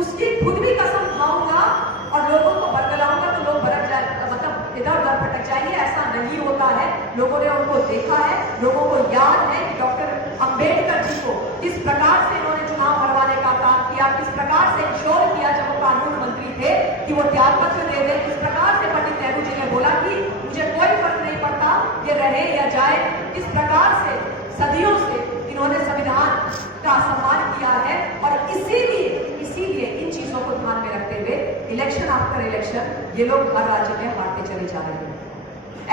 उसकी खुद भी कसम खाऊंगा और लोगों को बरगलाऊंगा तो लोग भटक जाए, मतलब इधर उधर भटक जाएंगे। ऐसा नहीं होता है। लोगों ने उनको देखा है, लोगों को याद है कि डॉक्टर अंबेडकर जी को किस प्रकार से इन्होंने चुनाव हरवाने का काम किया, किस प्रकार से इंश्योर किया जब वो कानून मंत्री थे कि वो त्याग पत्र दे दे, किस प्रकार से पंडित नेहरू जी ने बोला कि मुझे कोई फर्क नहीं पड़ता ये रहे या जाए, किस प्रकार से सदियों से इन्होंने संविधान का सम्मान किया है। और इसीलिए इन चीजों को ध्यान में रखते हुए इलेक्शन आफ्टर इलेक्शन ये लोग हर राज्य में हारते चले जा रहे हैं।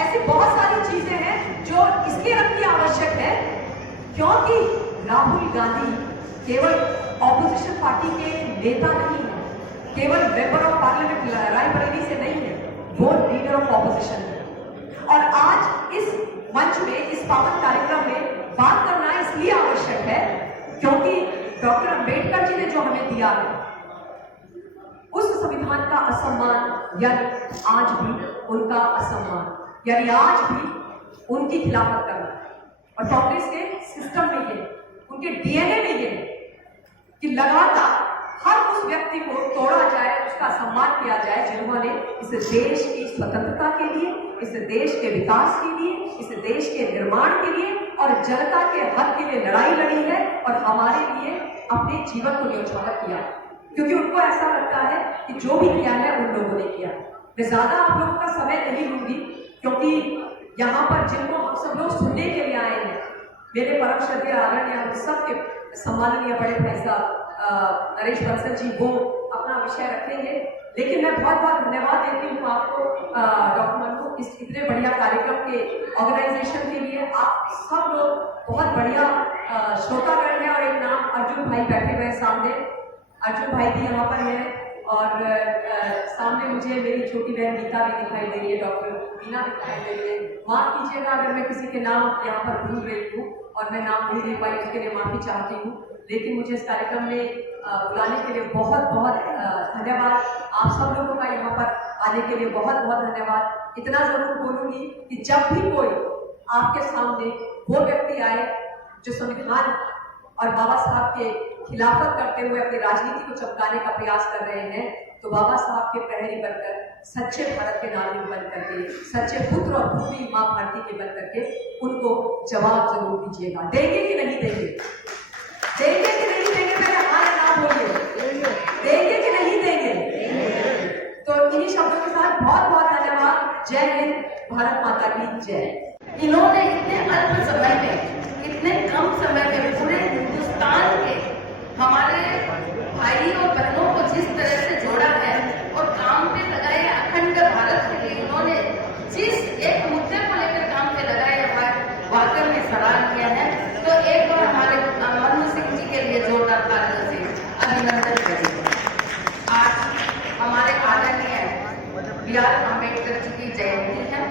ऐसी बहुत सारी चीजें हैं जो इसलिए रखनी आवश्यक है क्योंकि राहुल गांधी केवल ऑपोजिशन पार्टी के नेता नहीं है, केवल मेंबर ऑफ पार्लियामेंट रायबरेली से नहीं है, वो लीडर ऑफ ऑपोजिशन है। और आज इस मंच में, इस पावन कार्यक्रम में बात करना इसलिए आवश्यक है क्योंकि डॉक्टर अंबेडकर जी ने जो हमें दिया है उस संविधान का असम्मान, यानी आज भी उनका असम्मान, यानी आज भी उनकी खिलाफत करना। और कांग्रेस के सिस्टम में ये, उनके डीएनए में ये कि लगातार हर उस व्यक्ति को तोड़ा जाए, उसका सम्मान किया जाए जिन्होंने इस देश की स्वतंत्रता के लिए, इस देश के विकास के लिए, इस देश के निर्माण के लिए और जनता के हक के लिए लड़ाई लड़ी है और हमारे लिए अपने जीवन को न्यौछावर किया। क्योंकि उनको ऐसा लगता है कि जो भी किया है उन लोगों ने किया। मैं ज्यादा आप लोगों का समय नहीं लूंगी क्योंकि यहाँ पर जिनको हम सब लोग सुनने के लिए आए हैं, मेरे परम श्रद्धेय आदरणीय हम सबके सम्माननीय बड़े भाई साहब नरेश बंसल जी, वो अपना विषय रखेंगे। लेकिन मैं बहुत बहुत धन्यवाद देती हूँ आपको डॉक्टर मनु, इस इतने बढ़िया कार्यक्रम के ऑर्गेनाइजेशन के लिए। आप सब लोग बहुत बढ़िया श्रोतागण हैं। और एक नाम अर्जुन भाई बैठे हुए सामने, अर्जुन भाई भी यहाँ पर हैं और सामने मुझे मेरी छोटी बहन नीता भी दिखाई दे रही है, डॉक्टर मीना दिखाई दे रही है। माफ कीजिएगा अगर मैं किसी के नाम यहाँ पर भूल रही हूँ और मैं नाम नहीं दे पाई, उसके लिए माफी चाहती हूँ। लेकिन मुझे इस कार्यक्रम में बुलाने के लिए बहुत बहुत धन्यवाद। आप सब लोगों का यहाँ पर आने के लिए बहुत बहुत धन्यवाद। इतना जरूर बोलूंगी कि जब भी कोई आपके सामने वो व्यक्ति आए जो संविधान और बाबा साहब के खिलाफत करते हुए अपनी राजनीति को चमकाने का प्रयास कर रहे हैं, तो बाबा साहब के प्रहरी बनकर, सच्चे भारत के नागरिक बन करके, सच्चे पुत्र और पुत्री मां भारती के बन करके उनको जवाब जरूर दीजिएगा। देंगे कि नहीं देंगे? देंगे कि नहीं देंगे? पहले हाँ या ना बोलिए। देंगे कि नहीं देंगे? तो इन्हीं शब्दों के साथ बहुत बहुत धन्यवाद। जय हिंद, भारत माता की जय। इन्होंने इतने अल्प समय में, इतने कम समय में पूरे हिंदुस्तान के हमारे भाई और बहनों को जिस तरह से जोड़ा है और काम पे लगाए, अखंड भारत के लिए उन्होंने जिस एक मुद्दे को लेकर काम पे लगाए वाकई में सराहना किया है। तो एक बार हमारे मनु सिंह जी के लिए जोरदार तालियों से अभिनंदन करें। आज हमारे आदरणीय B.R. अम्बेडकर जी की जयंती है,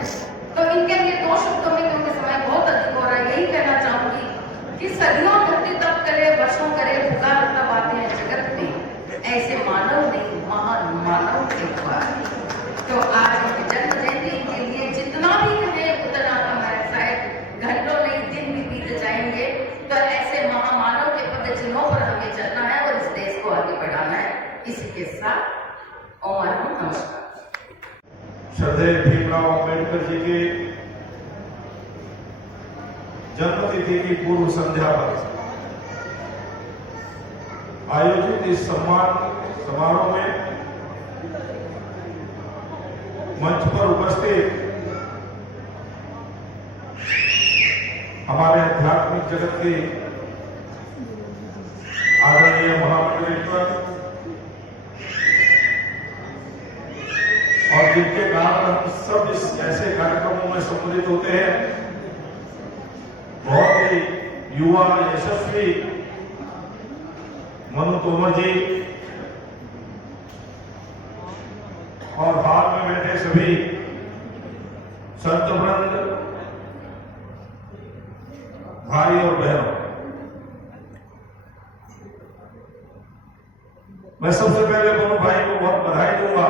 तो इनके लिए दो शब्दों में, क्योंकि समय बहुत अधिक हो रहा है, यही कहना चाहूंगी कि सदियों धरती तप करे, वर्षों करे, पुकार तब आते हैं जगत में, ऐसे मानव नहीं महान मानव के द्वार। तो आज उनकी जन्म जयंती के लिए जितना भी कहे उतना कम है, शायद घंटों नहीं दिन भी बीत जाएंगे। तो ऐसे महामानव के पद चिन्हों पर हमें चलना है और इस देश को आगे बढ़ाना है। इसी के साथ ओम नमस्कार। श्रद्धेय भीमराव अम्बेडकर जी के जन्मतिथि की पूर्व संध्या पर आयोजित इस सम्मान समारोह में मंच पर उपस्थित हमारे आध्यात्मिक जगत के आदरणीय महामंडलेश्वर और जिनके कारण हम सब इस ऐसे कार्यक्रमों में सम्मिलित होते हैं, बहुत ही युवा यशस्वी मनु तोमर जी और हाल में बैठे सभी संत वृंद, भाई और बहनों, मैं सबसे पहले मनु भाई को बहुत बधाई दूंगा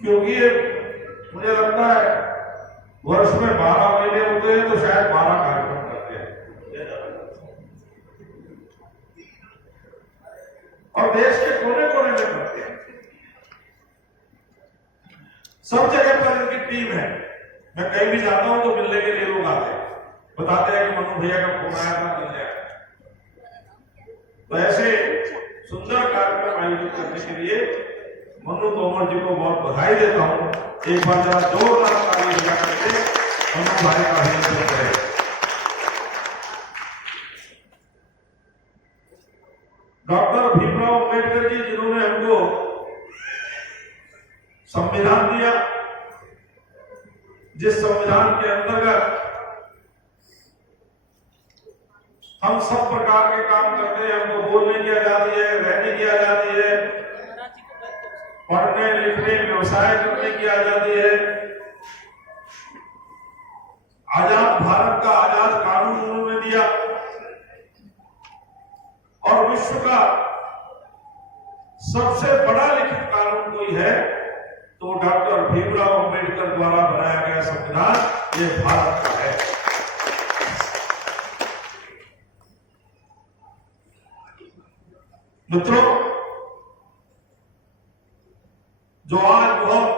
क्योंकि ये मुझे लगता है वर्ष में 12 महीने होते हैं तो शायद 12 कार्यक्रम करते हैं। और देश के कोने कोने में करते हैं। सब जगह पर इनकी टीम है। मैं कहीं भी जाता हूं तो मिलने के लिए लोग आते हैं, बताते हैं कि मनु भैया का फोन आया था, मिल जाए। तो ऐसे सुंदर कार्यक्रम आयोजित करने के लिए मनु तोमर जी को बहुत बधाई देता हूं। एक बार जरा जोरदार ताली बजा करके मनु भाई का अभिनंदन करें। डॉक्टर भीमराव अंबेडकर जी, जिन्होंने हमको संविधान दिया, जिस संविधान के अंतर्गत हम सब प्रकार के काम करते हैं, हमको बोलने की आजादी है, रहने की आजादी है, पढ़ने लिखने व्यवसाय करने की आजादी है, आजाद भारत का आजाद कानून उन्होंने दिया, और विश्व का सबसे बड़ा लिखित कानून कोई है तो डॉक्टर भीमराव अंबेडकर द्वारा बनाया गया संविधान ये भारत का है। मित्रों, जो आज बहुत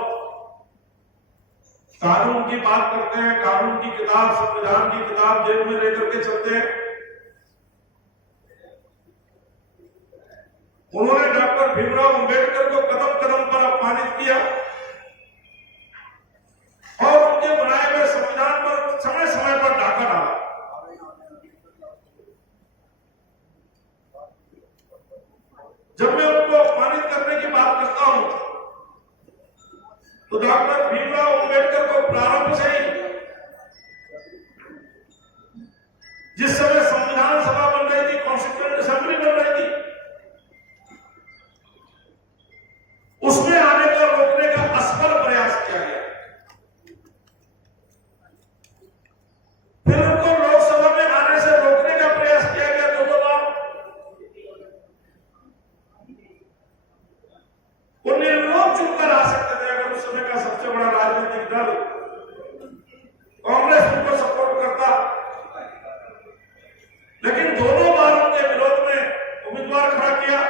कानून की बात करते हैं, कानून की किताब, संविधान की किताब जेब में लेकर के चलते हैं, उन्होंने डॉक्टर भीमराव अंबेडकर को कदम कदम पर अपमानित किया और उनके बनाए गए संविधान पर समय समय पर डाका डाला। जब मैं उनको अपमानित करने की बात करता हूं तो डॉक्टर भीमराव अंबेडकर को प्रारंभ से ही, जिस समय संविधान सभा बन रही थी, कॉन्स्टिट्यूएंट असेंबली बन रही थी, उसमें आने का रोकने का असफल प्रयास किया गया। फिर उनको लोकसभा में आने से रोकने का प्रयास किया गया 2 बार। वो निर्लोभ चुनकर आ सकते थे अगर उस समय का सबसे बड़ा राजनीतिक दल कांग्रेस उनको सपोर्ट करता, लेकिन दोनों बार उनके विरोध में उम्मीदवार खड़ा किया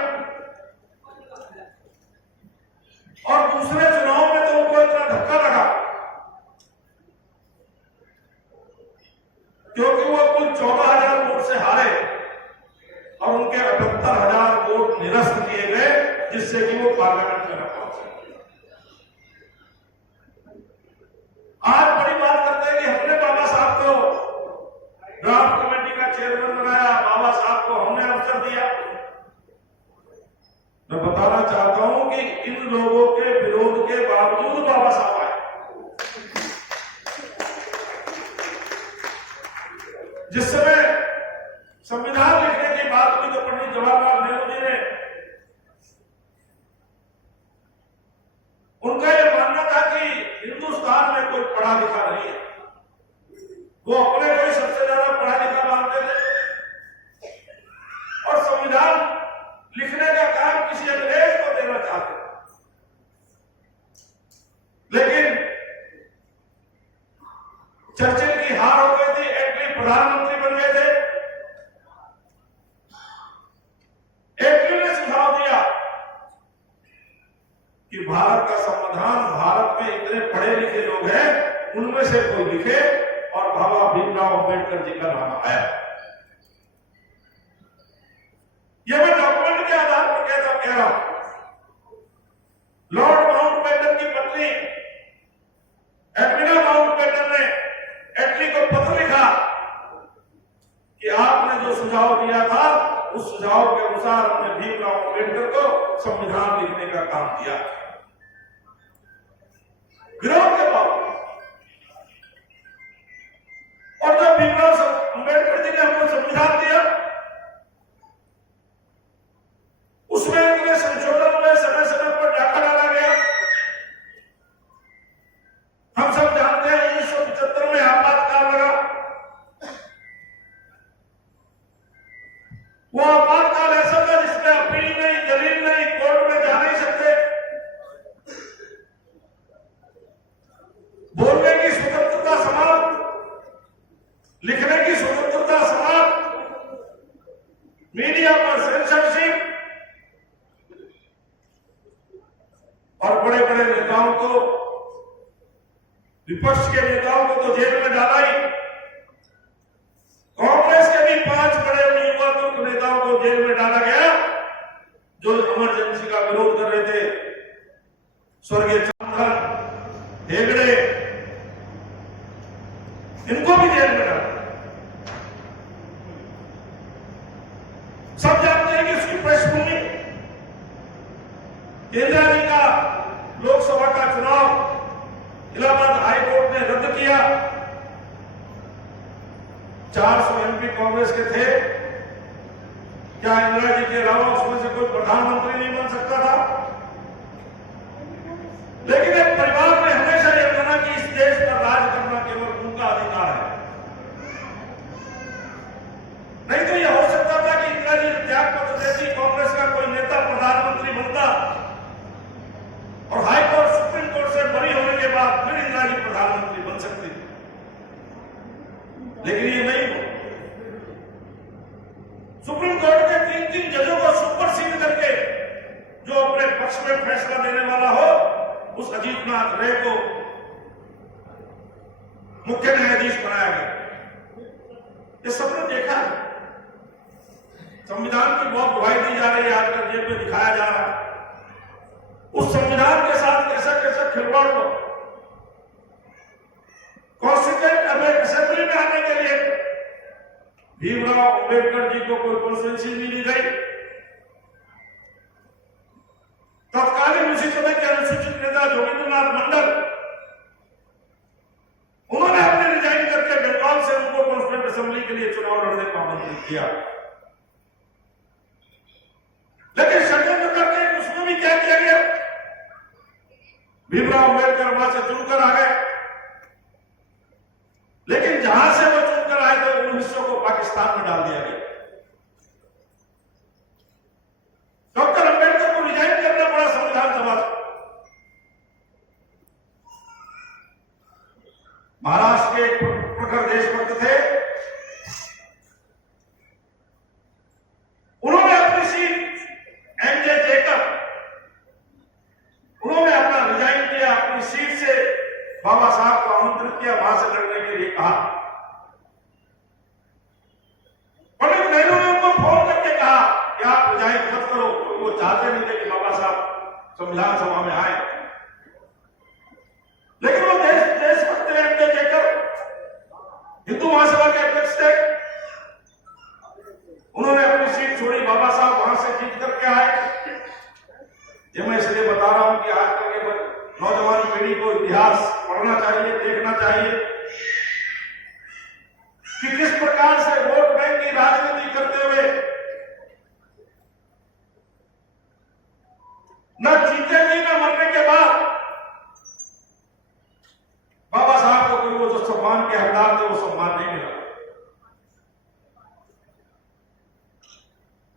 और दूसरे चुनाव में तो उनको इतना धक्का लगा क्योंकि वो कुल 14,000 वोट से हारे और उनके 78,000 वोट निरस्त किए गए, जिससे कि वो पार्लियामेंट में न पहुंचे। आज बड़ी बात करते हैं कि हमने बाबा साहब को ड्राफ्ट कमेटी का चेयरमैन बनाया, बाबा साहब को हमने अवसर दिया। मैं बताना चाहता हूं कि इन लोगों के विरोध के बावजूद बाबा साहब आए। जिस समय संविधान लिखने की बात हुई तो पंडित जवाहरलाल नेहरू जी ने, उनका यह मानना था कि हिंदुस्तान में कोई पढ़ा लिखा नहीं है, वो अपने को ही सबसे ज्यादा पढ़ा लिखा मानते थे और संविधान लिखने का काम किसी अंग्रेज को देना चाहते थे। लेकिन चर्चिल की हार हो गई थी, एटली प्रधानमंत्री बन गए थे। एटली ने सुझाव दिया कि भारत का संविधान, भारत में इतने पढ़े लिखे लोग हैं, उनमें से कोई लिखे, और बाबा भीमराव अंबेडकर जी का नाम आया। यह मैं डॉक्यूमेंट के आधार पर कह रहा हूं। लॉर्ड माउंटबेटन की पत्नी एडविना माउंटबेटन ने एटली को पत्र लिखा कि आपने जो सुझाव दिया था उस सुझाव के अनुसार हमने भीमराव अंबेडकर को संविधान लिखने का काम किया। विरोध के बावजूद, और जब भीमराव अंबेडकर जी ने हमको संविधान दिया, उसमें इतने संशोधन में समय समय पर डाका डाला गया। हम सब जानते हैं 1975 में आपातकाल लगा। वो आपातकाल ऐसा था जिसमें अपील नहीं, दलील नहीं, कोर्ट में जा नहीं सकते, बोलने की स्वतंत्रता समाप्त, लिखने की स्वतंत्रता समाप्त, मीडिया पर सेंसरशिप, विपक्ष के नेताओं को तो जेल में डाला ही, कांग्रेस के भी 5 बड़े युवा तुर्क नेताओं को जेल में डाला गया जो इमरजेंसी का विरोध कर रहे थे। स्वर्गीय चंद्रन हेगड़े, इनको भी जेल में डाला। सब जानते हैं कि उसकी पृष्ठभूमि इंदिरा जी का लोकसभा का चुनाव इलाहाबाद हाईकोर्ट ने रद्द किया। 400 एमपी कांग्रेस के थे। क्या इंदिरा जी के अलावा उसमें से कोई प्रधानमंत्री नहीं बन सकता था? लेकिन एक परिवार ने हमेशा यह माना कि इस देश पर राज करना केवल उनका अधिकार है। नहीं तो यह हो सकता था कि इंदिरा जी त्याग पत्र देती, कांग्रेस का कोई नेता प्रधानमंत्री बनता और हाईकोर्ट सुप्रीम कोर्ट से बरी होने के बाद फिर इंदिरा जी प्रधानमंत्री बन सकती। लेकिन ये नहीं हुआ। सुप्रीम कोर्ट के 3 जजों को सुपरसीड करके जो अपने पक्ष में फैसला देने वाला हो, उस अजीत नाथ रे को मुख्य न्यायाधीश बनाया गया। ये सबने देखा है। संविधान की बहुत दुहाई दी जा रही है, आजकल जेल में दिखाया जा रहा है। उस संविधान के साथ कैसा कैसा खिलवाड़ हो। कॉन्स्टिट्यूएंट असेंबली में आने के लिए भीमराव अंबेडकर जी को कोई कॉन्स्टिट्यूंसी नहीं दी गई। तत्कालीन उसी समय के अनुसूचित नेता जोगिंद्रनाथ मंडल, उन्होंने अपने रिजाइन करके बंगाल से उनको कॉन्स्टिट्यूएंट असेंबली के लिए चुनाव लड़ने का आमंत्रित किया। लेकिन षड्यंत्र करके उसमें भी क्या किया गया? भीमराव अंबेडकर वहां से चुनकर आ गए, लेकिन जहां से वो चुनकर आए थे उन हिस्सों को पाकिस्तान में डाल दिया गया। डॉक्टर अंबेडकर को रिजाइन करना पड़ा संविधान सभा से। महाराष्ट्र के प्रखर देशभक्त थे, उन्होंने अपनी सीट एमजे जेकर, उन्होंने अपना रिजाइन किया, अपनी सीट से बाबा साहब को आमंत्रित किया, वहां से लड़ने के लिए कहा। पंडित नेहरू ने उनको फोन करके कहा कि आप रिजाइन मत करो, क्योंकि वो चाहते नहीं थे कि बाबा साहब संविधान सभा में आए। लेकिन वो देशभक्त एमजे जेकर हिंदू महासभा के अध्यक्ष थे, उन्होंने अपनी सीट छोड़ी, बाबा साहब वहां से जीत करके आए। ये मैं इसलिए बता रहा हूं कि आजकल के नौजवान पीढ़ी को इतिहास पढ़ना चाहिए, देखना चाहिए कि किस प्रकार से वोट बैंक की राजनीति करते हुए न जीते जी न मरने के बाद बाबा साहब को कोई वो जो सम्मान के हकदार थे वो सम्मान नहीं मिला।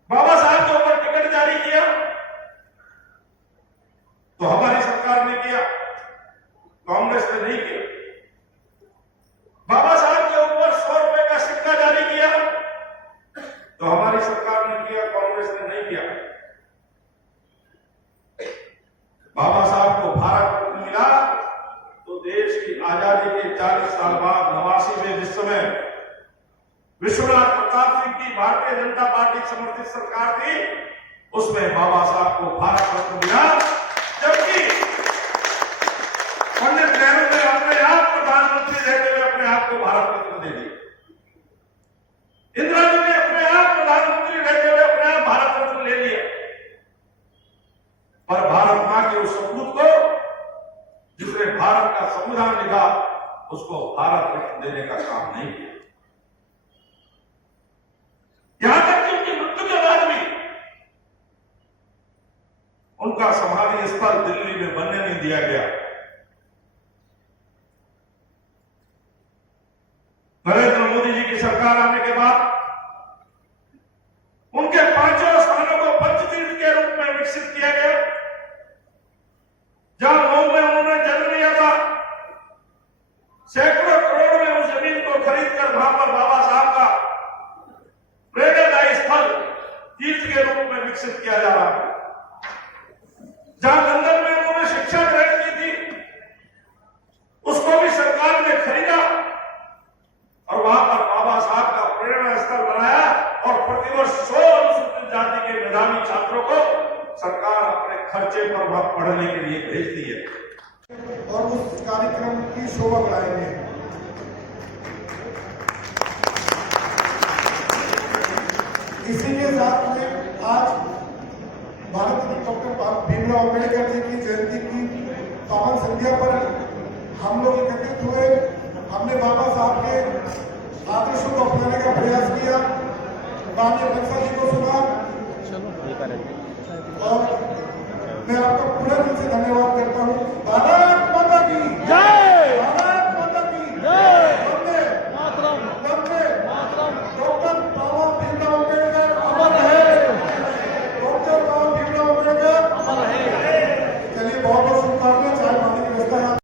बाबा साहब के ऊपर टिकट जारी किया तो हमारी सरकार ने किया, कांग्रेस ने नहीं किया। बाबा साहब के ऊपर 100 रुपए का सिक्का जारी किया तो हमारी सरकार ने किया, कांग्रेस ने नहीं किया। बाबा साहब को भारत रत्न मिला तो देश की आजादी के 40 साल बाद 89 में जिस समय विश्वनाथ प्रताप सिंह की भारतीय जनता पार्टी समर्थित सरकार थी, उसमें बाबा साहब को भारत रत्न मिला, जबकि पंडित नेहरू ने अपने आप प्रधानमंत्री रहते हुए अपने आप को भारत रत्न दे दिया। इंदिरा जी ने अपने आप प्रधानमंत्री रहते हुए अपने आप भारत रत्न ले लिया, पर भारत मां के उस सपूत को जिसने भारत का संविधान लिखा, उसको भारत रत्न देने का काम नहीं किया। यहां तक कि उनकी मृत्यु के बाद भी उनका समाधि स्थल दिल्ली में बनने नहीं दिया गया। नरेंद्र मोदी जी की सरकार आने के बाद उनके 5 स्थानों को पंचतीर्थ के रूप में विकसित किया गया। जहां मऊ में उन्होंने जन्म लिया था, सैकड़ों करोड़ में उस जमीन को खरीदकर वहां पर बाबा साहब का प्रेरणादायी स्थल तीर्थ के रूप में विकसित किया जा रहा है। जहां लंदन में उन्होंने शिक्षा ग्रहण की थी, उसको भी प्रेरणा स्थल बनाया और प्रतिवर्ष 100 अनुसूचित जाति के मेधावी छात्रों को सरकार अपने खर्चे पर वह पढ़ने के लिए भेजती है और उस कार्यक्रम की शोभा बढ़ाएंगे। इसी के साथ में आज भारत रत्न डॉक्टर भीमराव अम्बेडकर जी की जयंती की पावन संध्या पर हम लोग एकत्रित हुए। हमने बाबा साहब के आदर्शों को अपनाने का प्रयास किया, माननीय बंसल जी को सुना और मैं आपका पूरा दिल से धन्यवाद करता हूँ। भारत माता की जय।